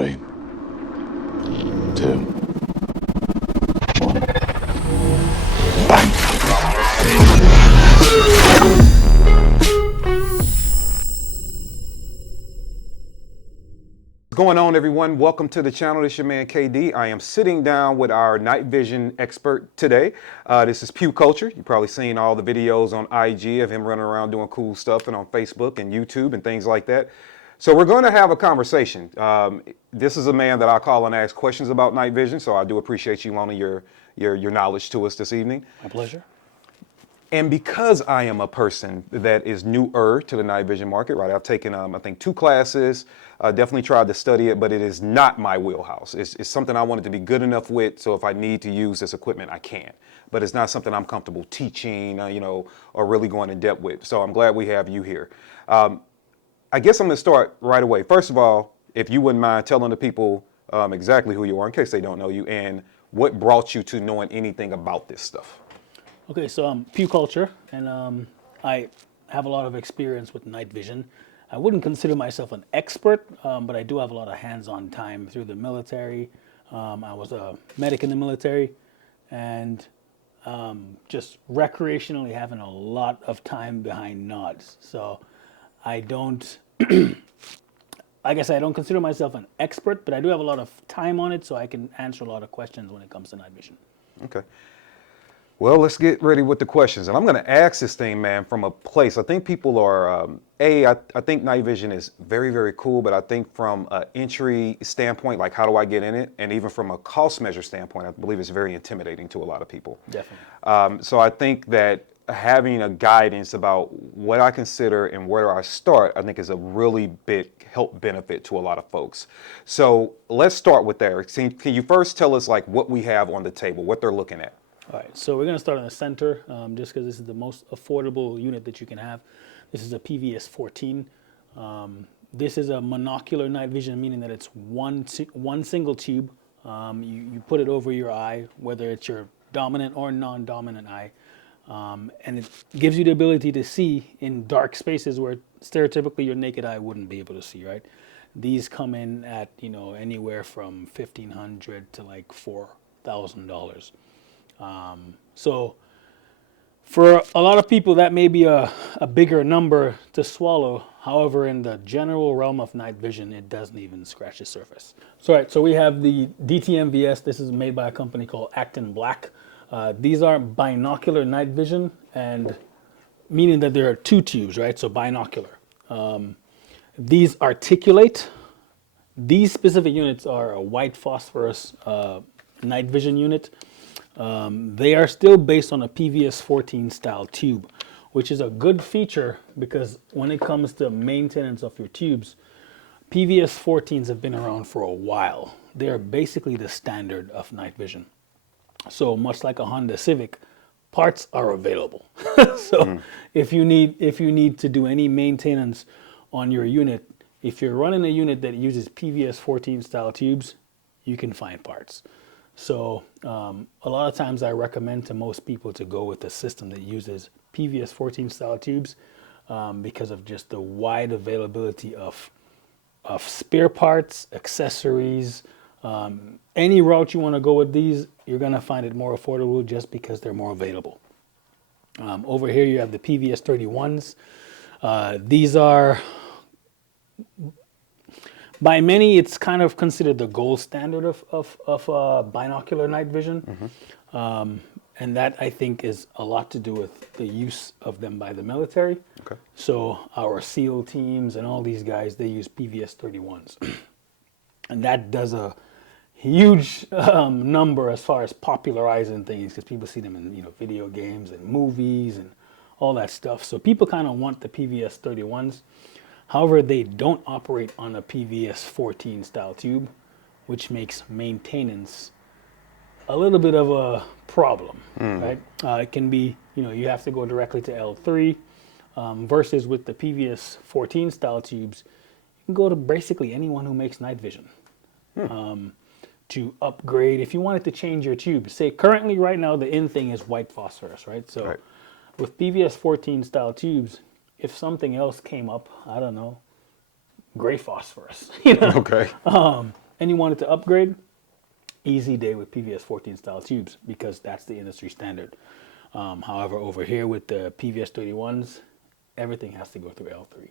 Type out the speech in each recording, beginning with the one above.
3, 2, 1. Bang! What's going on, everyone? Welcome to the channel. This is your man KD. I am sitting down with our night vision expert today. This is Pew Culture. You've probably seen all the videos on IG of him running around doing cool stuff, and on Facebook and YouTube and things like that. So we're going to have a conversation. This is a man that I call and ask questions about night vision, so I do appreciate you loaning your knowledge to us this evening. My pleasure. And because I am a person that is newer to the night vision market, right? I've taken, I think, 2 classes, definitely tried to study it, but it is not my wheelhouse. It's something I wanted to be good enough with, so if I need to use this equipment, I can. But it's not something I'm comfortable teaching, or really going in depth with. So I'm glad we have you here. I guess I'm going to start right away. First of all, if you wouldn't mind telling the people exactly who you are, in case they don't know you, and what brought you to knowing anything about this stuff. Okay, so I'm Pew Culture, and I have a lot of experience with night vision. I wouldn't consider myself an expert, but I do have a lot of hands-on time through the military. I was a medic in the military, and just recreationally having a lot of time behind nods. So I don't, I guess I don't consider myself an expert, but I do have a lot of time on it, so I can answer a lot of questions when it comes to night vision. Okay. Well, let's get ready with the questions. And I'm going to ask this thing, man, from a place. I think people are, I think night vision is very, very cool. But I think from an entry standpoint, like how do I get in it? And even from a cost measure standpoint, I believe it's very intimidating to a lot of people. Definitely. So I think that having a guidance about what I consider and where I start, I think is a really big help benefit to a lot of folks. So let's start with that. Can you first tell us like what we have on the table, what they're looking at? All right, so we're going to start in the center, just because this is the most affordable unit that you can have. This is a PVS 14. This is a monocular night vision, meaning that it's one single tube. You put it over your eye, whether it's your dominant or non-dominant eye, and it gives you the ability to see in dark spaces where stereotypically your naked eye wouldn't be able to see, right? These come in at, anywhere from $1,500 to like $4,000. So for a lot of people, that may be a bigger number to swallow. However, in the general realm of night vision, it doesn't even scratch the surface. So, right, so we have the DTMVS. This is made by a company called Acton Black. These are binocular night vision, and meaning that there are 2 tubes, right? So binocular. These articulate. These specific units are a white phosphorus night vision unit. They are still based on a PVS 14 style tube, which is a good feature because when it comes to maintenance of your tubes, PVS 14s have been around for a while. They are basically the standard of night vision. So much like a Honda Civic, parts are available. If you need to do any maintenance on your unit, if you're running a unit that uses PVS 14 style tubes, you can find parts. So a lot of times I recommend to most people to go with a system that uses PVS 14 style tubes because of just the wide availability of spare parts, accessories. Any route you want to go with these, you're going to find it more affordable just because they're more available. Over here you have the PVS 31s. These are... By many, it's kind of considered the gold standard of binocular night vision. Mm-hmm. And that, I think, is a lot to do with the use of them by the military. Okay. So our SEAL teams and all these guys, they use PVS 31s. And that does a huge number as far as popularizing things, because people see them in video games and movies and all that stuff. So people kind of want the PVS 31s. However, they don't operate on a PVS 14 style tube, which makes maintenance a little bit of a problem, right? It can be, you have to go directly to L3 versus with the PVS 14 style tubes, you can go to basically anyone who makes night vision to upgrade. If you wanted to change your tube, say currently right now, the in thing is white phosphorus, right? So with PVS 14 style tubes, if something else came up, I don't know, gray phosphorus, Okay. and you wanted to upgrade, easy day with PVS 14 style tubes because that's the industry standard. However, over here with the PVS 31s, everything has to go through L3.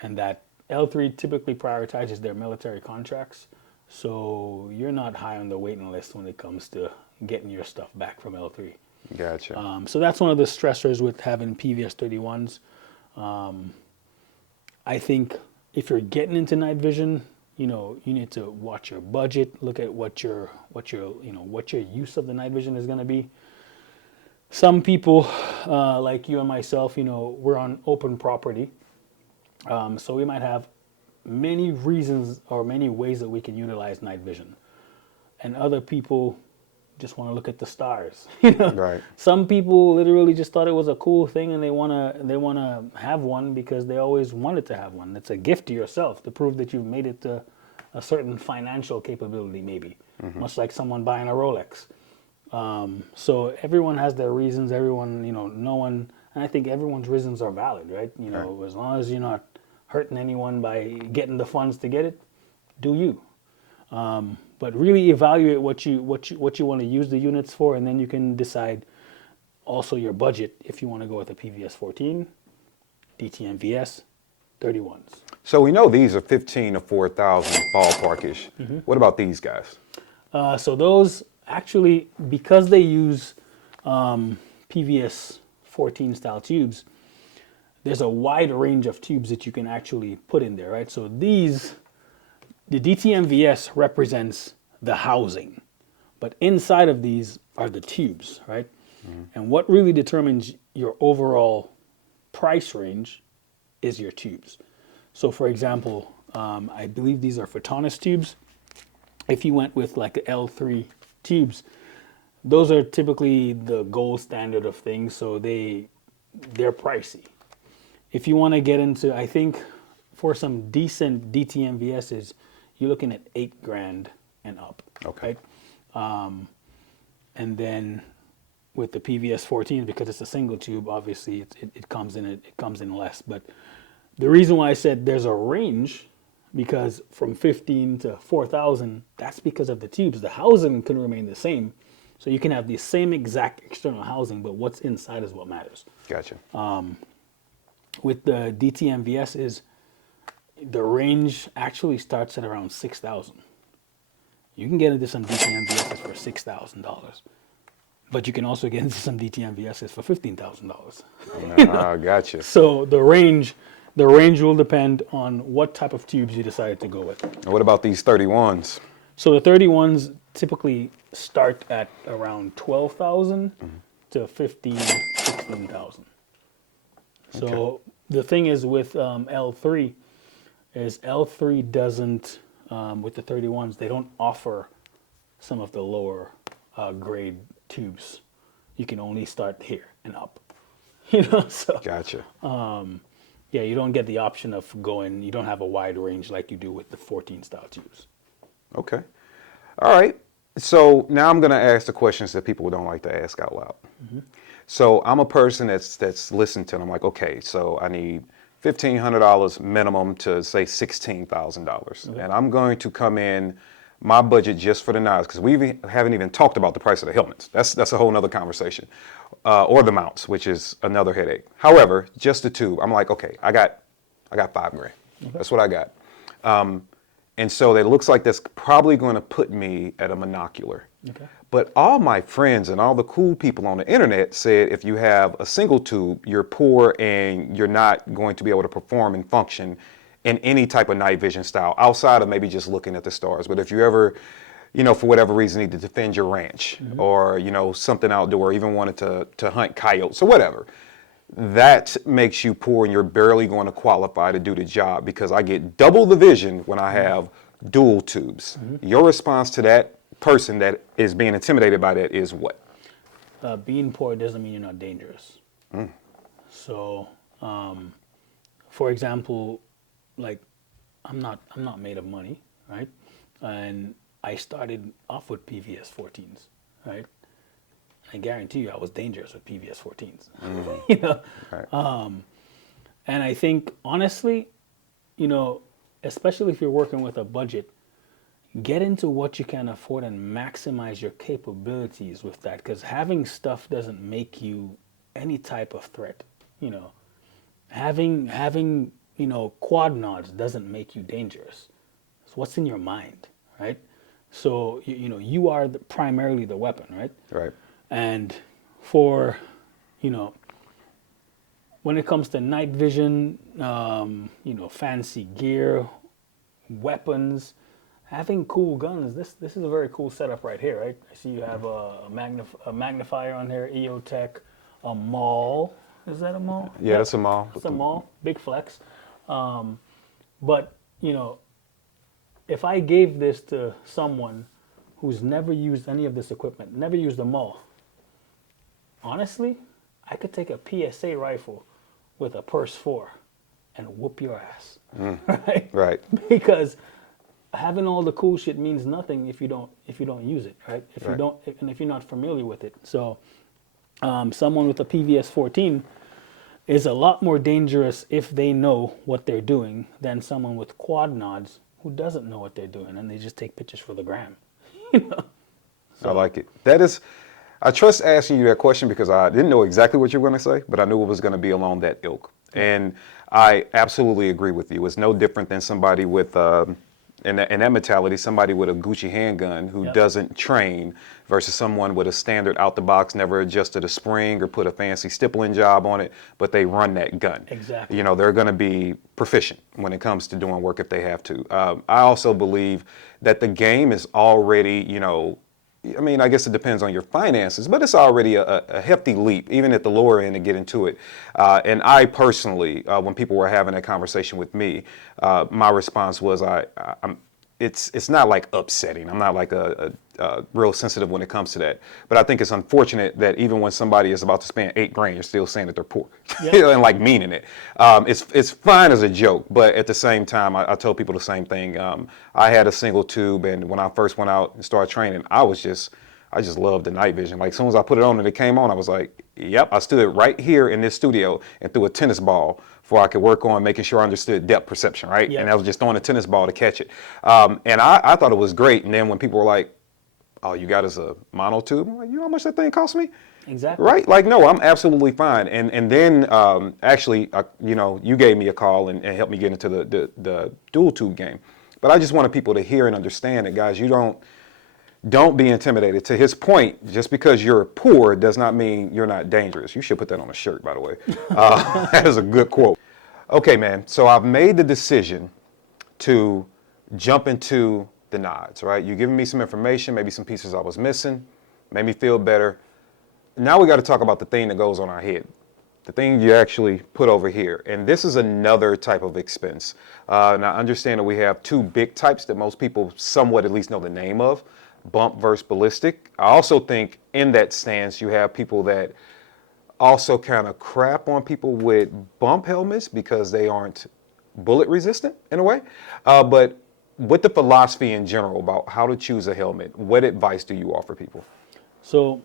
And that L3 typically prioritizes their military contracts. So you're not high on the waiting list when it comes to getting your stuff back from L3. Gotcha. So that's one of the stressors with having PVS 31s. I think if you're getting into night vision, you need to watch your budget, look at what your use of the night vision is going to be. Some people, like you and myself, we're on open property. So we might have many reasons or many ways that we can utilize night vision. And other people just want to look at the stars. Right. Some people literally just thought it was a cool thing and they wanna have one because they always wanted to have one. It's a gift to yourself to prove that you've made it to a certain financial capability, maybe. Much like someone buying a Rolex. So everyone has their reasons. Everyone, no one, and I think everyone's reasons are valid, right? Right. As long as you're not hurting anyone by getting the funds to get it, do you? But really evaluate what you want to use the units for, and then you can decide also your budget if you want to go with a PVS 14, DTMVS, 31s. So we know these are 15 to 4,000 ballparkish. What about these guys? So those actually, because they use PVS 14 style tubes, there's a wide range of tubes that you can actually put in there, right? So these, the DTMVS represents the housing, but inside of these are the tubes, right? And what really determines your overall price range is your tubes. So for example, I believe these are Photonis tubes. If you went with like the L3 tubes, those are typically the gold standard of things, so they're pricey. If you want to get into, I think for some decent DTMVSs, you're looking at $8,000 and up. Okay. Right? And then with the PVS 14, because it's a single tube, obviously it comes in less. But the reason why I said there's a range, because from 15 to 4,000, that's because of the tubes. The housing can remain the same, so you can have the same exact external housing, but what's inside is what matters. Gotcha. With the DTMVS is the range actually starts at around 6,000. You can get into some DTMVSs for $6,000, but you can also get into some DTMVSs for $15,000. Gotcha. So the range will depend on what type of tubes you decided to go with. And what about these 31s? So the 31s typically start at around 12,000 to 16,000. So Okay. the thing is with L3 is L3 doesn't, with the 31s, they don't offer some of the lower grade tubes. You can only start here and up. So Gotcha. yeah, you don't get the option of going, you don't have a wide range like you do with the 14 style tubes. Okay. All right. So now I'm going to ask the questions that people don't like to ask out loud. So I'm a person that's listened to, and I'm like, okay, so I need $1,500 minimum to say $16,000. Okay. And I'm going to come in my budget just for the knives, because haven't even talked about the price of the helmets. That's a whole nother conversation. Or the mounts, which is another headache. However, just the tube, I'm like, okay, I got $5,000. Okay. That's what I got. And so it looks like that's probably going to put me at a monocular. Okay. But all my friends and all the cool people on the internet said if you have a single tube, you're poor and you're not going to be able to perform and function in any type of night vision style outside of maybe just looking at the stars. But if you ever, for whatever reason, need to defend your ranch or, something outdoor, even wanted to hunt coyotes or whatever, that makes you poor and you're barely going to qualify to do the job, because I get double the vision when I have dual tubes. Your response to that person that is being intimidated by that is what? Being poor doesn't mean you're not dangerous. So, for example, like I'm not made of money, right? And I started off with PVS 14s, right? I guarantee you I was dangerous with PVS 14s. Right. And I think honestly, especially if you're working with a budget, get into what you can afford and maximize your capabilities with that, because having stuff doesn't make you any type of threat. You know, having quad nods doesn't make you dangerous. It's what's in your mind, right? So you are primarily the weapon, right? Right. And for when it comes to night vision, fancy gear, weapons, having cool guns. This is a very cool setup right here, right? I see you have a magnifier on here, EOTech, a maul. Is that a maul? Yeah, that's a maul. It's a maul. Big flex. But if I gave this to someone who's never used any of this equipment, never used a maul, honestly, I could take a PSA rifle with a Purse 4 and whoop your ass, right? Right. Because having all the cool shit means nothing if you don't use it, right? If you're not familiar with it. So, someone with a PVS 14 is a lot more dangerous if they know what they're doing than someone with quad nods who doesn't know what they're doing and they just take pictures for the gram. I like it. I trust asking you that question because I didn't know exactly what you were going to say, but I knew it was going to be along that ilk. And I absolutely agree with you. It's no different than somebody with, in that mentality, somebody with a Gucci handgun who doesn't train versus someone with a standard out the box, never adjusted a spring or put a fancy stippling job on it, but they run that gun. Exactly. They're going to be proficient when it comes to doing work if they have to. I also believe that the game is already, I guess it depends on your finances, but it's already a hefty leap, even at the lower end, to get into it. And I personally, when people were having that conversation with me, my response was, it's not like upsetting. I'm not like a real sensitive when it comes to that. But I think it's unfortunate that even when somebody is about to spend $8,000, you're still saying that they're poor, and like meaning it. It's fine as a joke, but at the same time, I tell people the same thing. I had a single tube, and when I first went out and started training, I just loved the night vision. Like as soon as I put it on and it came on, I was like, yep. I stood right here in this studio and threw a tennis ball before I could work on making sure I understood depth perception, right? Yep. And I was just throwing a tennis ball to catch it. And I thought it was great. And then when people were like, oh, you got us a mono tube? I'm like, you know how much that thing cost me? Exactly. Right? Like, no, I'm absolutely fine. And then actually, you gave me a call and helped me get into the dual tube game. But I just wanted people to hear and understand that, guys, you don't be intimidated. To his point, just because you're poor does not mean you're not dangerous. You should put that on a shirt, by the way. That is a good quote. Okay, man. So I've made the decision to jump into the nods, right? You're giving me some information, maybe some pieces I was missing, made me feel better. Now we got to talk about the thing that goes on our head, the thing you actually put over here. And this is another type of expense. Now, understand that we have two big types that most people somewhat at least know the name of, bump versus ballistic. I also think in that stance, you have people that also kind of crap on people with bump helmets because they aren't bullet resistant in a way. But with the philosophy in general about how to choose a helmet, what advice do you offer people? So,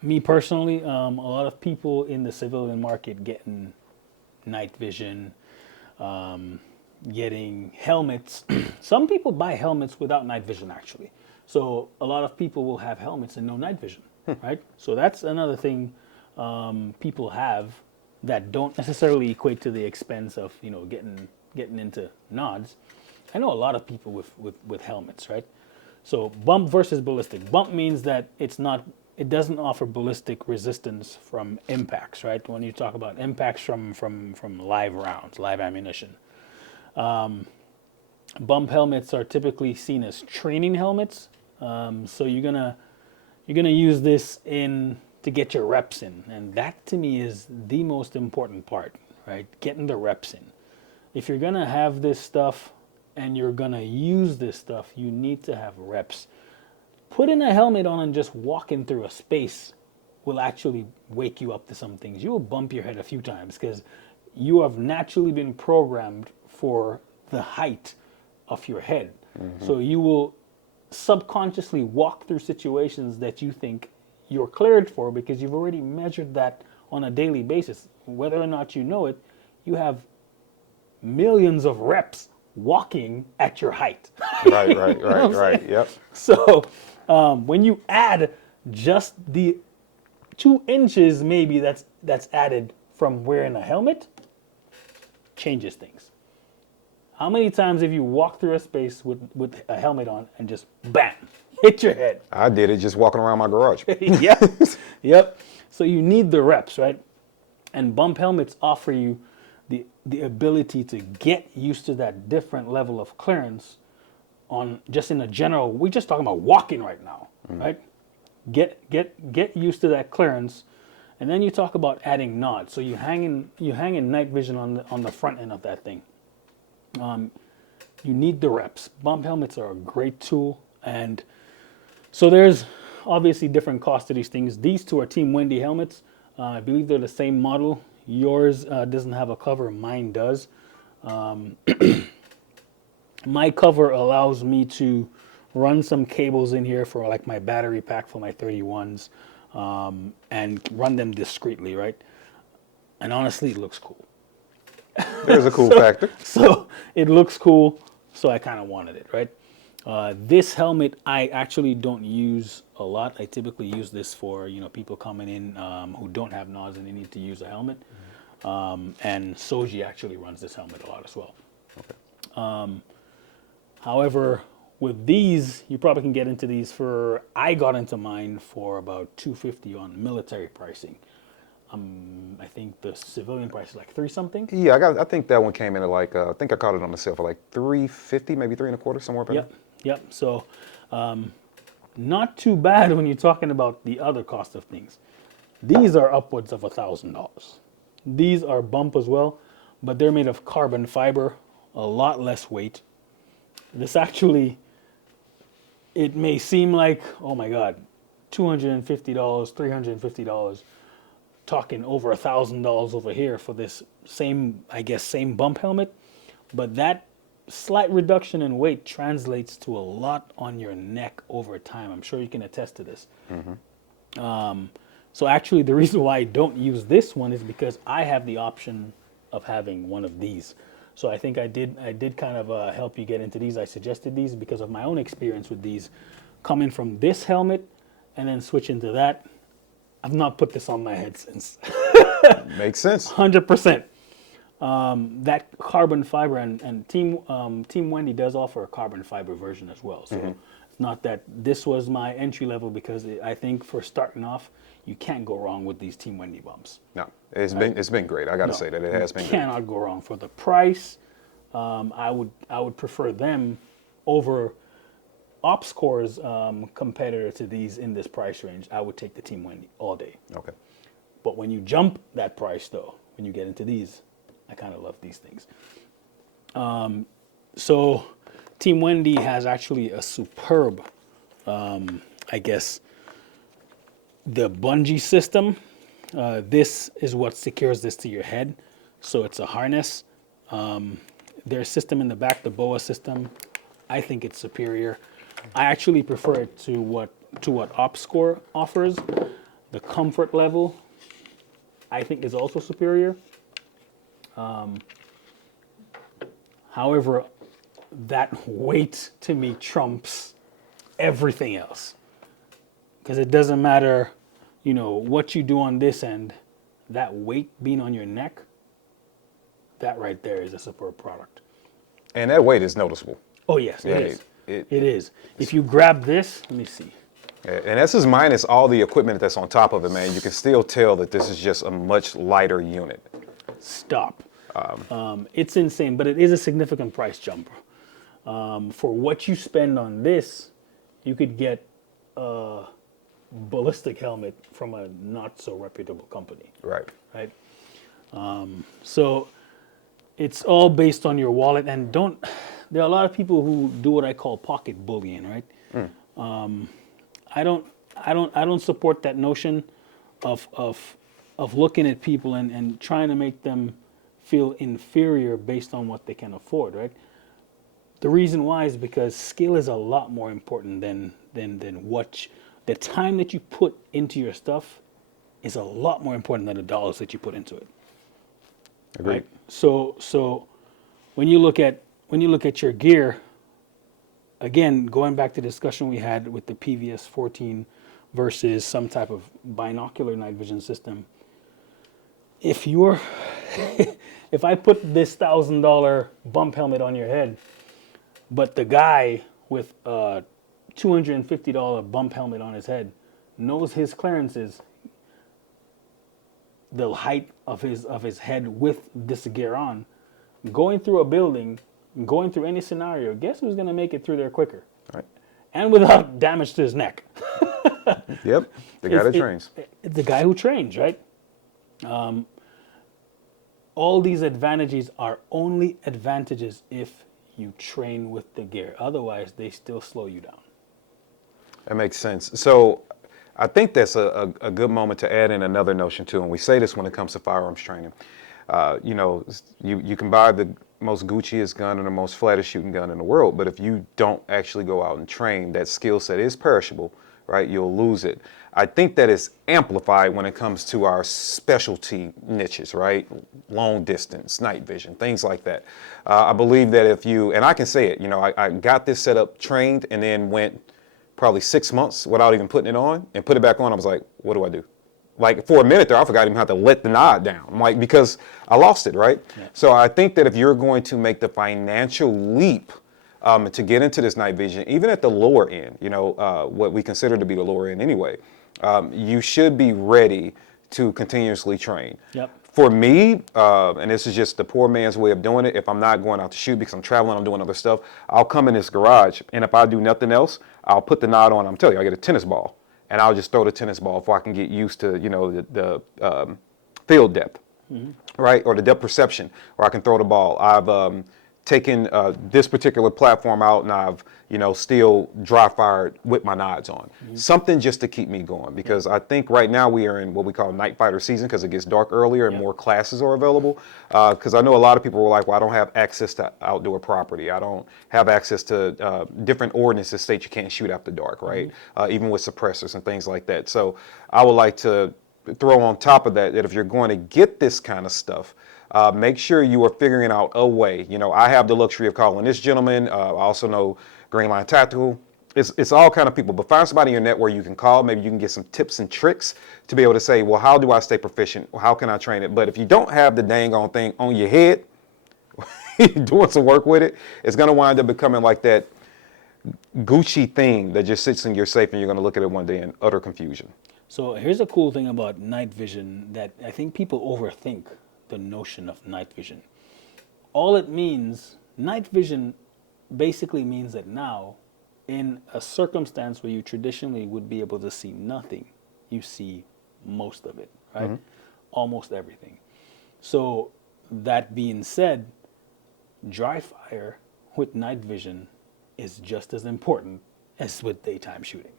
me personally, a lot of people in the civilian market getting night vision, getting helmets. Some people buy helmets without night vision, actually. So a lot of people will have helmets and no night vision, right? So that's another thing people have that don't necessarily equate to the expense of getting into nods. I know a lot of people with helmets, right? So bump versus ballistic. Bump means that it doesn't offer ballistic resistance from impacts, right? When you talk about impacts from live rounds, live ammunition. Bump helmets are typically seen as training helmets. So you're gonna use this to get your reps in, and that to me is the most important part, right? Getting the reps in. If you're gonna have this stuff and you're gonna use this stuff, you need to have reps. Putting a helmet on and just walking through a space will actually wake you up to some things. You will bump your head a few times because you have naturally been programmed for the height of your head. Mm-hmm. So you will subconsciously walk through situations that you think you're cleared for because you've already measured that on a daily basis. Whether or not you know it, you have millions of reps walking at your height. Right. Yep. So when you add just the 2 inches maybe that's added from wearing a helmet, changes things. How many times have you walked through a space with a helmet on and just bam, hit your head? I did it just walking around my garage. Yep. So you need the reps, right? And bump helmets offer you the ability to get used to that different level of clearance on just in a general. We're just talking about walking right now, right? Get used to that clearance, and then you talk about adding nods. So you hang in night vision on the front end of that thing. You need the reps. Bump helmets are a great tool, and so there's obviously different costs to these things. These two are Team Wendy helmets. I believe they're the same model. Yours doesn't have a cover. Mine does. My cover allows me to run some cables in here for like my battery pack for my 31s, and run them discreetly, right? And honestly, it looks cool. There's a cool factor. So it looks cool, so I kind of wanted it, right? This helmet I actually don't use a lot. I typically use this for people coming in who don't have nods and they need to use a helmet. And Soji actually runs this helmet a lot as well. Okay. However, with these, you probably can get into these for. I got into mine for about $250 on military pricing. I think the civilian price is like 3 something. Yeah, I think that one came in at like I think I caught it on the sale for like $350, maybe 3.25, somewhere up in there. Yep. So, not too bad when you're talking about the other cost of things. These are upwards of $1,000. These are bump as well, but they're made of carbon fiber, a lot less weight. This actually, it may seem like, oh my God, $250, $350. Talking over $1,000 over here for this same bump helmet, but that slight reduction in weight translates to a lot on your neck over time. I'm sure you can attest to this. So actually, the reason why I don't use this one is because I have the option of having one of these. So I think I did kind of help you get into these. I suggested these because of my own experience with these, coming from this helmet and then switching to that. I've not put this on my head since. Makes sense. 100%. That carbon fiber and Team Wendy does offer a carbon fiber version as well. So it's not that this was my entry level, because I think for starting off, you can't go wrong with these Team Wendy bumps. No, it's been great. I got to say that it has been great. Cannot go wrong. For the price, I would prefer them over OpsCore's competitor to these in this price range. I would take the Team Wendy all day. Okay. But when you jump that price, though, when you get into these, I kind of love these things. So Team Wendy has actually a superb, the bungee system. This is what secures this to your head. So it's a harness. Their system in the back, the BOA system, I think it's superior. I actually prefer it to what OpsCore offers. The comfort level, I think, is also superior. However, that weight to me trumps everything else, because it doesn't matter, what you do on this end. That weight being on your neck, that right there is a superb product. And that weight is noticeable. Oh yes, Yeah, it is. It is. If you grab this, let me see. And this is minus all the equipment that's on top of it, man. You can still tell that this is just a much lighter unit. Stop. It's insane, but it is a significant price jump. For what you spend on this, you could get a ballistic helmet from a not so reputable company. Right. Right. So it's all based on your wallet, and there are a lot of people who do what I call pocket bullying, right? I don't support that notion of looking at people and trying to make them feel inferior based on what they can afford, right? The reason why is because skill is a lot more important than the time that you put into your stuff is a lot more important than the dollars that you put into it. Agreed. Right? So when you look at when you look at your gear, again, going back to the discussion we had with the PVS 14 versus some type of binocular night vision system, if you're, if I put this $1,000 bump helmet on your head, but the guy with a $250 bump helmet on his head knows his clearances, the height of his head with this gear on, going through a building, going through any scenario, guess who's going to make it through there quicker? Right. And without damage to his neck. Yep. The guy that trains. It's the guy who trains, right? All these advantages are only advantages if you train with the gear. Otherwise, they still slow you down. That makes sense. So I think that's a good moment to add in another notion too. And we say this when it comes to firearms training. You know, you can buy the most Gucciest gun and the most flattest shooting gun in the world, but if you don't actually go out and train, that skill set is perishable, right? You'll lose it. I think that is amplified when it comes to our specialty niches, right? Long distance, night vision, things like that. I believe that if you, and I can say it, you know, I got this set up, trained, and then went probably 6 months without even putting it on, and put it back on. I was like, what do I do? Like for a minute there, I forgot even how to let the nod down. I'm like, because I lost it, right? Yeah. So I think that if you're going to make the financial leap to get into this night vision, even at the lower end, you know, what we consider to be the lower end anyway, you should be ready to continuously train. Yep. For me, and this is just the poor man's way of doing it, if I'm not going out to shoot because I'm traveling, I'm doing other stuff, I'll come in this garage, and if I do nothing else, I'll put the nod on. I'm telling you, I get a tennis ball, and I'll just throw the tennis ball before I can get used to, you know, the field depth, right, or the depth perception, where I can throw the ball. I've taken this particular platform out, and I've, you know, still dry fired with my nods on. Something just to keep me going, because I think right now we are in what we call night fighter season, because it gets dark earlier and more classes are available. Because I know a lot of people were like, well, I don't have access to outdoor property. I don't have access to different ordinances state you can't shoot after dark, right? Even with suppressors and things like that. So I would like to throw on top of that, that if you're going to get this kind of stuff, make sure you are figuring out a way. You know, I have the luxury of calling this gentleman. I also know Green Line Tactical. It's all kind of people, but find somebody in your net where you can call. Maybe you can get some tips and tricks to be able to say, well, how do I stay proficient? How can I train it? But if you don't have the dang on thing on your head, doing some work with it, it's going to wind up becoming like that Gucci thing that just sits in your safe, and you're going to look at it one day in utter confusion. So here's a cool thing about night vision that I think people overthink the notion of night vision. All it means, night vision basically means that now, in a circumstance where you traditionally would be able to see nothing, you see most of it, right? Almost everything. So that being said, dry fire with night vision is just as important as with daytime shooting,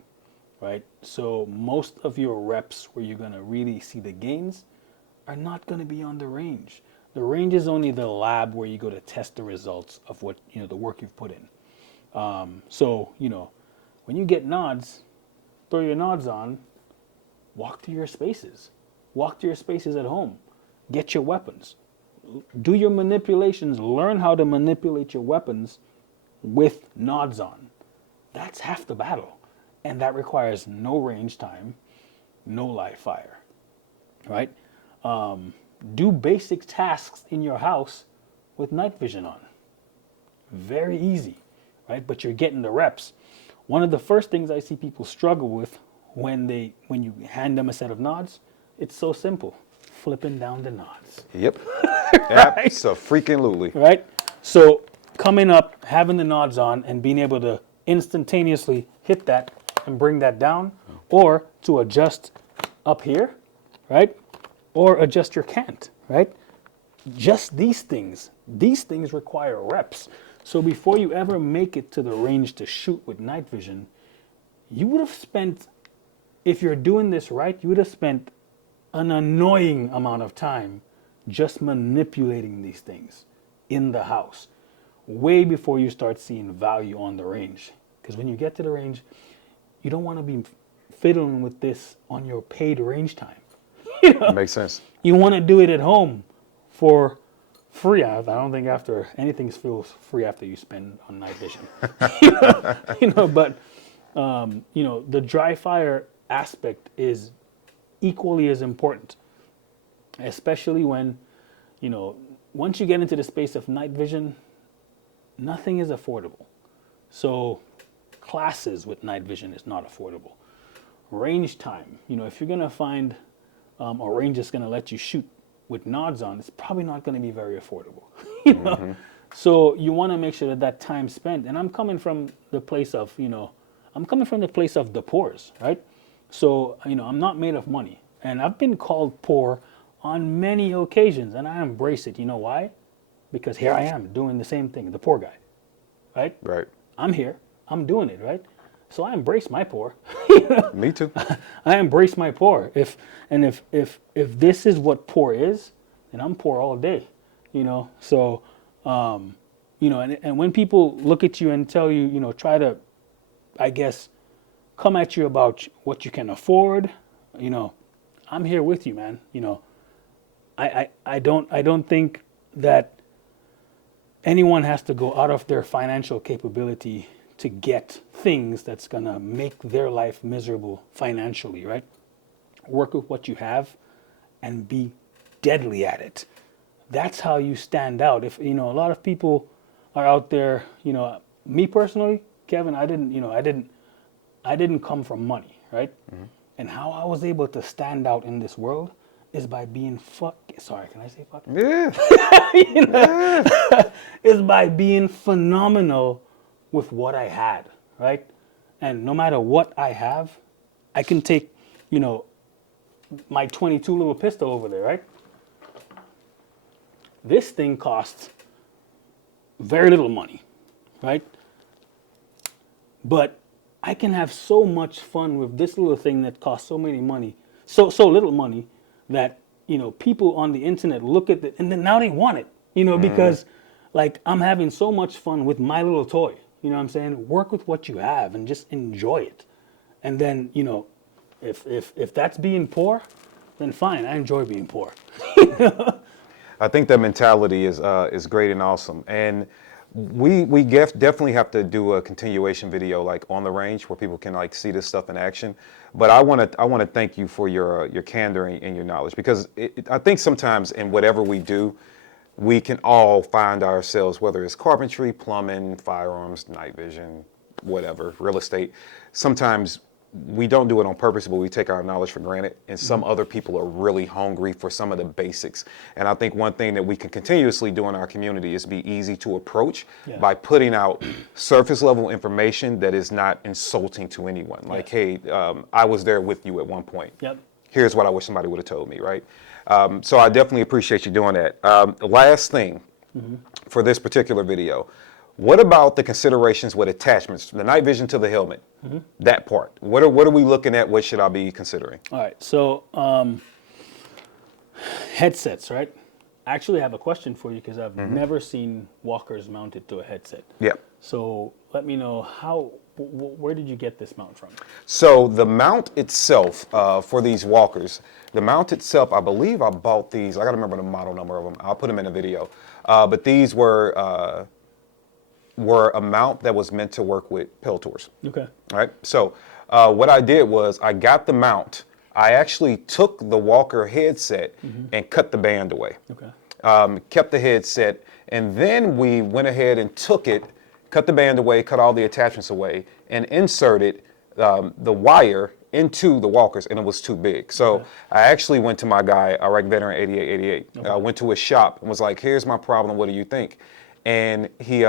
right? So most of your reps where you're going to really see the gains are not going to be on the range. The range is only the lab where you go to test the results of what, you know, the work you've put in. So, you know, when you get nods, throw your nods on, walk to your spaces. Walk to your spaces at home. Get your weapons. Do your manipulations. Learn how to manipulate your weapons with nods on. That's half the battle. And that requires no range time, no live fire, right? Do basic tasks in your house with night vision on. Very easy, right? But you're getting the reps. One of the first things I see people struggle with when you hand them a set of nods, it's so simple. Flipping down the nods. Yep. Right? Freaking-lutely. Right? So coming up, having the nods on, and being able to instantaneously hit that and bring that down, or to adjust up here, right? Or adjust your cant, right? Just these things require reps. So before you ever make it to the range to shoot with night vision, you would have spent, if you're doing this right, you would have spent an annoying amount of time just manipulating these things in the house, way before you start seeing value on the range. Because when you get to the range, you don't want to be fiddling with this on your paid range time. You know? Makes sense. You want to do it at home for free. I don't think after anything feels free after you spend on night vision. But the dry fire aspect is equally as important, especially when, once you get into the space of night vision, nothing is affordable. So classes with night vision is not affordable. Range time, if you're going to find a range that's going to let you shoot with nods on, it's probably not going to be very affordable. So you want to make sure that time spent, and I'm coming from the place of, the poors, right? So, I'm not made of money, and I've been called poor on many occasions, and I embrace it. You know why? Because here I am doing the same thing, the poor guy, right? Right. I'm here, I'm doing it, right? So I embrace my poor. Me too. I embrace my poor. If this is what poor is, then I'm poor all day, So, and when people look at you and tell you, try to, I guess, come at you about what you can afford, I'm here with you, man. I don't think that anyone has to go out of their financial capability to get things that's going to make their life miserable financially, right? Work with what you have and be deadly at it. That's how you stand out. If, a lot of people are out there, me personally, Kevin, I didn't come from money, right? Mm-hmm. And how I was able to stand out in this world is by being sorry, can I say fuck? Yeah. Is by being phenomenal with what I had, right? And no matter what I have, I can take, my 22 little pistol over there, right? This thing costs very little money, right? But I can have so much fun with this little thing that costs so little money that, people on the internet look at it and then now they want it, because like I'm having so much fun with my little toy. You know what I'm saying? Work with what you have and just enjoy it. And then, if that's being poor, then fine. I enjoy being poor. I think that mentality is great and awesome. And we definitely have to do a continuation video like on the range where people can like see this stuff in action. But I want to thank you for your candor and your knowledge, because I think sometimes in whatever we do, we can all find ourselves, whether it's carpentry, plumbing, firearms, night vision, whatever, real estate. Sometimes we don't do it on purpose, but we take our knowledge for granted. And some other people are really hungry for some of the basics. And I think one thing that we can continuously do in our community is be easy to approach by putting out surface level information that is not insulting to anyone. Like, hey, I was there with you at one point. Yep. Here's what I wish somebody would have told me, right? So I definitely appreciate you doing that. The last thing for this particular video, what about the considerations with attachments, the night vision to the helmet, that part? What are we looking at? What should I be considering? All right, so headsets, right? I actually have a question for you because I've never seen walkers mounted to a headset. Yeah. So let me know where did you get this mount from? So the mount itself for these walkers, the mount itself, I believe I bought these. I got to remember the model number of them. I'll put them in a video. But these were a mount that was meant to work with Peltors. Okay. All right. So what I did was I got the mount. I actually took the Walker headset and cut the band away. Okay. Kept the headset, and then we went ahead and took it, cut the band away, cut all the attachments away, and inserted the wire into the walkers, and it was too big. So I actually went to my guy, Iraq Veteran 8888. I went to his shop and was like, here's my problem, what do you think? And he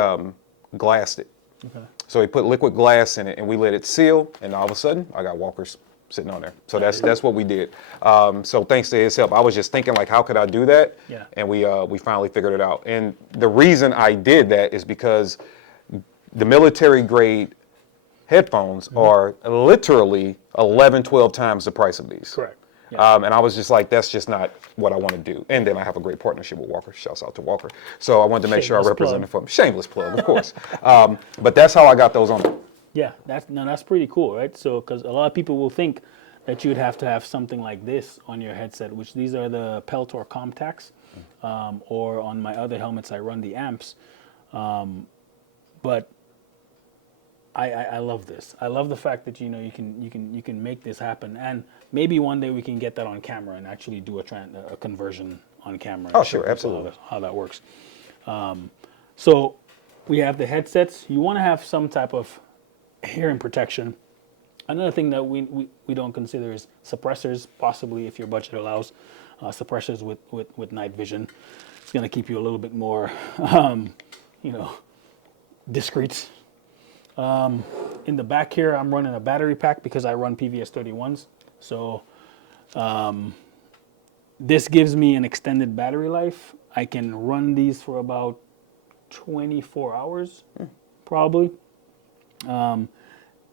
glassed it. Okay. So he put liquid glass in it, and we let it seal, and all of a sudden, I got walkers sitting on there. So that's what we did. So thanks to his help, I was just thinking like, how could I do that? Yeah. And we finally figured it out. And the reason I did that is because the military grade headphones are literally 11, 12 times the price of these. Correct. Yeah. And I was just like, that's just not what I want to do. And then I have a great partnership with Walker. Shouts out to Walker. So I wanted to make sure I represented for him. Shameless plug, of course. But that's how I got those on. Yeah, that's pretty cool, right? So, because a lot of people will think that you'd have to have something like this on your headset, which these are the Peltor Comtacs. or on my other helmets I run the amps. But I love this. I love the fact that you can make this happen, and maybe one day we can get that on camera and actually do a conversion on camera. Oh, and show sure, people absolutely. how that works. So we have the headsets. You want to have some type of hearing protection. Another thing that we don't consider is suppressors, possibly if your budget allows. Suppressors with night vision. It's going to keep you a little bit more, discreet. In the back here, I'm running a battery pack because I run PVS 31s. So this gives me an extended battery life. I can run these for about 24 hours, probably.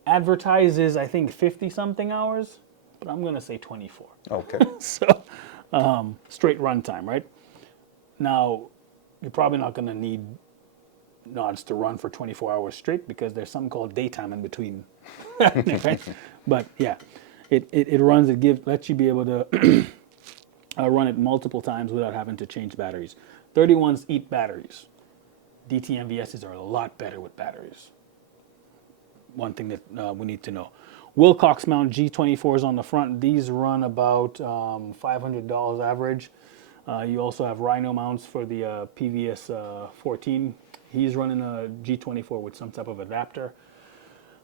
Advertises, I think, 50 something hours, but I'm going to say 24. Okay. So straight runtime, right? Now, you're probably not going to need nods to run for 24 hours straight because there's something called daytime in between. Right? But yeah, it runs, lets you be able to run it multiple times without having to change batteries. 31s eat batteries. DTMVSs are a lot better with batteries. One thing that we need to know. Wilcox mount G24s on the front. These run about $500 average. You also have Rhino mounts for the PVS 14. He's running a G24 with some type of adapter.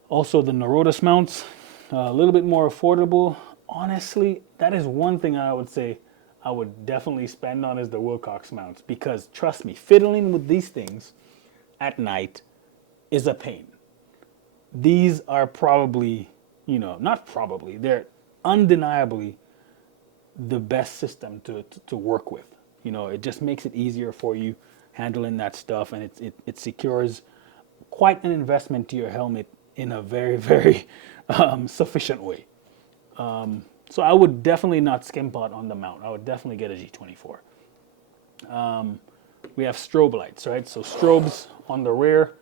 Also the Neurotis mounts, a little bit more affordable. Honestly, that is one thing I would say I would definitely spend on is the Wilcox mounts, because trust me, fiddling with these things at night is a pain. These are probably, not probably, they're undeniably the best system to work with. It just makes it easier for you handling that stuff, and it secures quite an investment to your helmet in a very, very sufficient way. So I would definitely not skimp out on the mount. I would definitely get a G24. We have strobe lights, right? So strobes on the rear.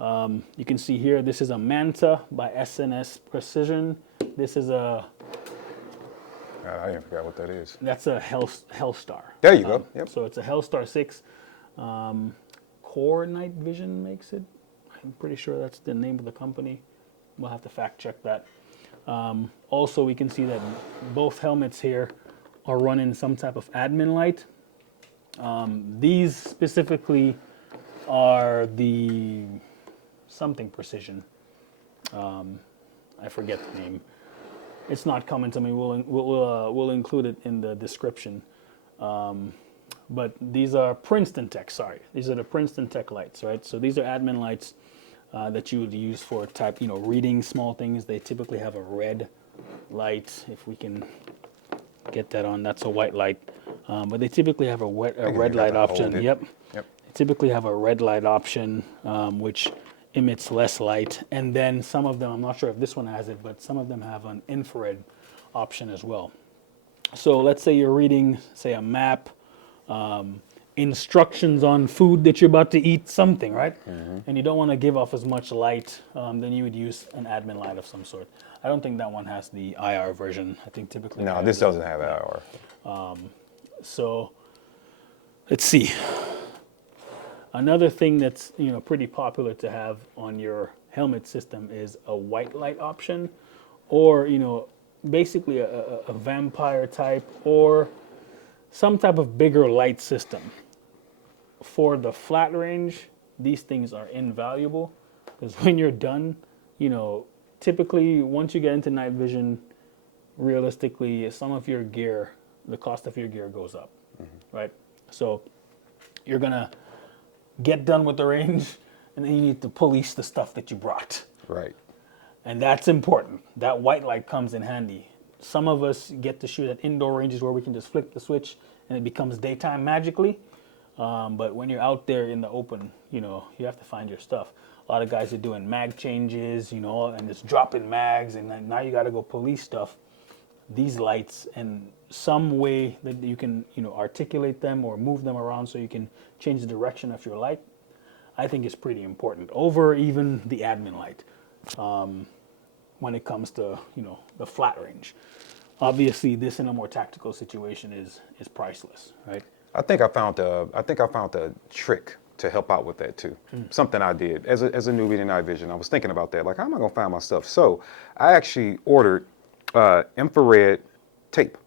You can see here, this is a Manta by SNS Precision. This is I even forgot what that is. that's a Hellstar. There you go. Yep. So it's a Hellstar 6. Core Night Vision makes it. I'm pretty sure that's the name of the company. We'll have to fact check that. Also, we can see that both helmets here are running some type of admin light. These specifically are the something Precision. I forget the name. It's not coming to me. We'll include it in the description. But these are Princeton Tech. Sorry, these are the Princeton Tech lights, right? So these are admin lights that you would use for reading small things. They typically have a red light. If we can get that on, that's a white light. But they typically have a red light option. Yep. They typically have a red light option, which emits less light. And then some of them, I'm not sure if this one has it, but some of them have an infrared option as well. So let's say you're reading, say, a map, instructions on food that you're about to eat, something, right? And you don't want to give off as much light, then you would use an admin light of some sort. I don't think that one has the IR version. I think typically... No, this doesn't have IR. So let's see. Another thing that's pretty popular to have on your helmet system is a white light option, or basically a vampire type, or some type of bigger light system. For the flat range, these things are invaluable, because when you're done, typically once you get into night vision, realistically, some of your gear, the cost of your gear goes up, right? So you're gonna get done with the range, and then you need to police the stuff that you brought. Right. And that's important. That white light comes in handy. Some of us get to shoot at indoor ranges where we can just flip the switch and it becomes daytime magically. But when you're out there in the open, you have to find your stuff. A lot of guys are doing mag changes, and just dropping mags, and then now you got to go police stuff. These lights, and some way that you can, articulate them or move them around so you can change the direction of your light, I think is pretty important over even the admin light when it comes to, the flat range. Obviously, this in a more tactical situation is priceless, right? I think I found a trick to help out with that too. Something I did as a newbie in night vision. I was thinking about that, like, how am I gonna find my stuff? So I actually ordered infrared tape.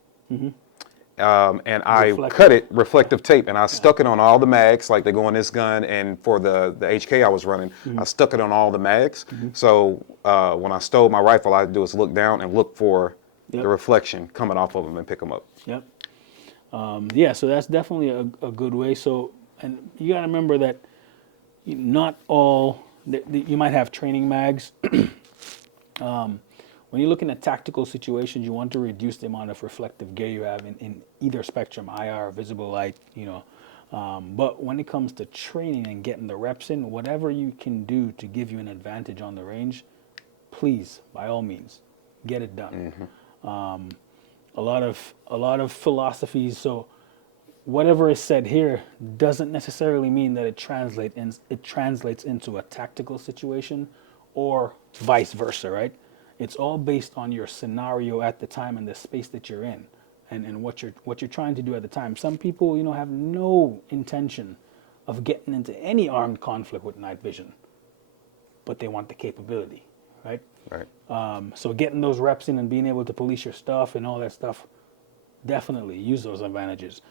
And I cut it, reflective tape, and I stuck it on all the mags, like they go on this gun, and for the HK I was running, I stuck it on all the mags. So when I stole my rifle, all I had to do is look down and look for the reflection coming off of them and pick them up. Yep. Yeah, so that's definitely a good way. So, and you got to remember that not all, you might have training mags. When you're looking at tactical situations, you want to reduce the amount of reflective gear you have in either spectrum, IR, visible light, but when it comes to training and getting the reps in, whatever you can do to give you an advantage on the range, please, by all means, get it done. A lot of philosophies. So whatever is said here doesn't necessarily mean that it translates into a tactical situation, or vice versa, right? It's all based on your scenario at the time and the space that you're in, and what you're trying to do at the time. Some people, have no intention of getting into any armed conflict with night vision, but they want the capability, right? Right. So getting those reps in and being able to police your stuff and all that stuff, definitely use those advantages.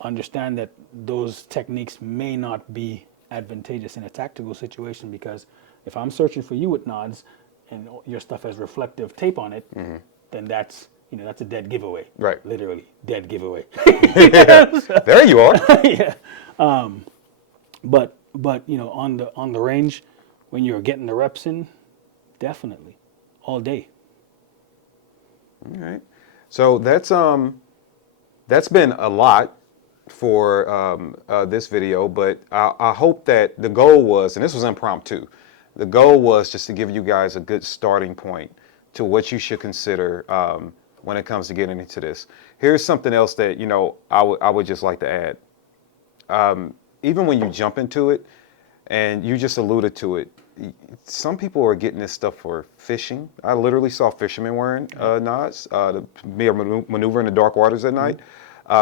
Understand that those techniques may not be advantageous in a tactical situation, because if I'm searching for you with nods and your stuff has reflective tape on it, then that's a dead giveaway. Right. Literally dead giveaway. There you are. Yeah. But on the range, when you're getting the reps in, definitely all day. All right. So that's been a lot for this video, but I hope that the goal was, and this was impromptu, the goal was just to give you guys a good starting point to what you should consider when it comes to getting into this. Here's something else that I would just like to add. Even when you jump into it, and you just alluded to it, some people are getting this stuff for fishing. I literally saw fishermen wearing nods to be able to maneuver in the dark waters at night.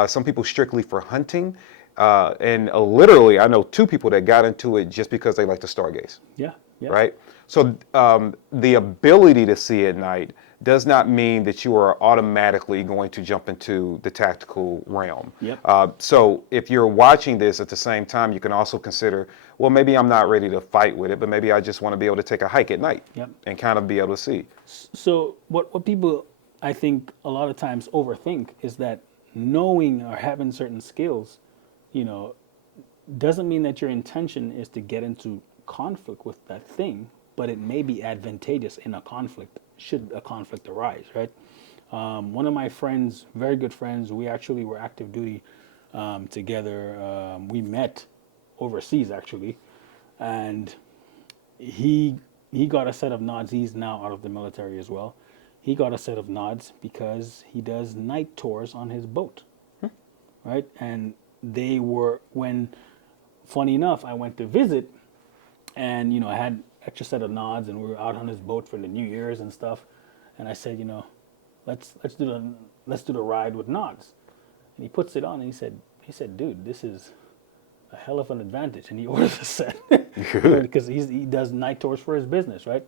Some people strictly for hunting. And literally, I know 2 people that got into it just because they like to stargaze. Yeah. Right? So the ability to see at night does not mean that you are automatically going to jump into the tactical realm. Yep. So if you're watching this at the same time, you can also consider, well, maybe I'm not ready to fight with it, but maybe I just want to be able to take a hike at night. Yep. And kind of be able to see. So what people, I think, a lot of times overthink is that knowing or having certain skills, doesn't mean that your intention is to get into conflict with that thing, but it may be advantageous in a conflict, should a conflict arise, right? One of my friends, very good friends, we actually were active duty together. We met overseas, actually, and he got a set of nods. He's now out of the military as well. He got a set of nods because he does night tours on his boat, right? And they were, funny enough, I went to visit, and I had extra set of nods, and we were out on his boat for the New Year's and stuff. And I said, let's do the ride with nods. And he puts it on, and he said, dude, this is a hell of an advantage. And he orders a set because he does night tours for his business, right?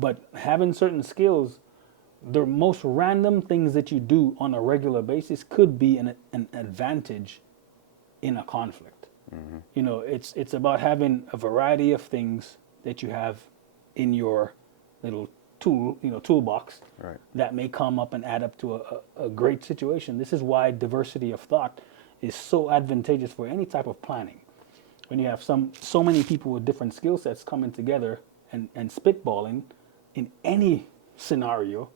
But having certain skills, the most random things that you do on a regular basis could be an advantage in a conflict. It's about having a variety of things that you have in your little toolbox, Right. that may come up and add up to a great situation. This is why diversity of thought is so advantageous for any type of planning. When you have so many people with different skill sets coming together and spitballing in any scenario,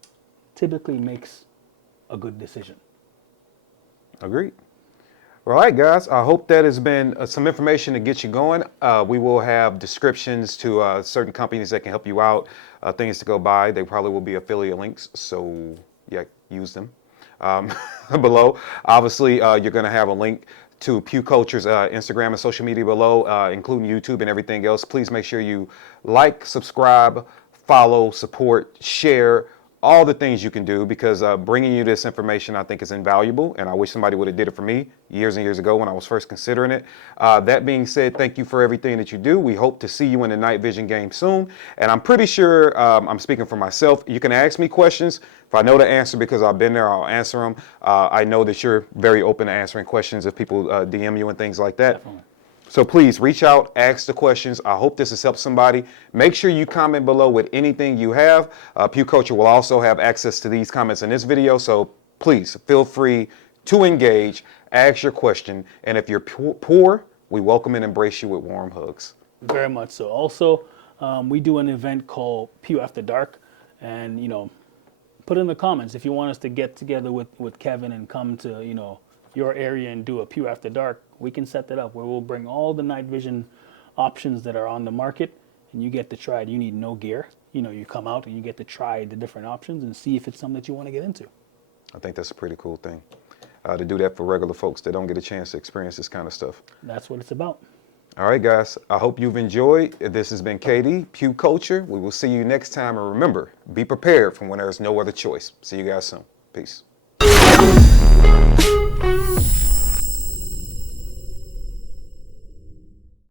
typically makes a good decision. Agreed. All right, guys. I hope that has been some information to get you going. We will have descriptions to certain companies that can help you out, things to go by. They probably will be affiliate links, so yeah, use them below. Obviously, you're going to have a link to Pew Culture's Instagram and social media below, including YouTube and everything else. Please make sure you like, subscribe, follow, support, share all the things you can do, because bringing you this information I think is invaluable, and I wish somebody would have did it for me years and years ago when I was first considering it. That being said, thank you for everything that you do. We hope to see you in the night vision game soon, and I'm pretty sure, I'm speaking for myself, you can ask me questions. If I know the answer because I've been there, I'll answer them. I know that you're very open to answering questions if people DM you and things like that. Definitely. So please reach out, ask the questions. I hope this has helped somebody. Make sure you comment below with anything you have. Pew Culture will also have access to these comments in this video. So please feel free to engage, ask your question. And if you're poor, we welcome and embrace you with warm hugs. Very much so. Also, we do an event called Pew After Dark. And, you know, put in the comments if you want us to get together with Kevin and come to, you know, your area and do a Pew After Dark. We can set that up where we'll bring all the night vision options that are on the market, and you get to try it. You need no gear. You know, you come out and you get to try the different options and see if it's something that you want to get into. I think that's a pretty cool thing, to do that for regular folks that don't get a chance to experience this kind of stuff. That's what it's about. All right, guys, I hope you've enjoyed. This has been KD, Pew Culture. We will see you next time. And remember, be prepared for when there's no other choice. See you guys soon. Peace.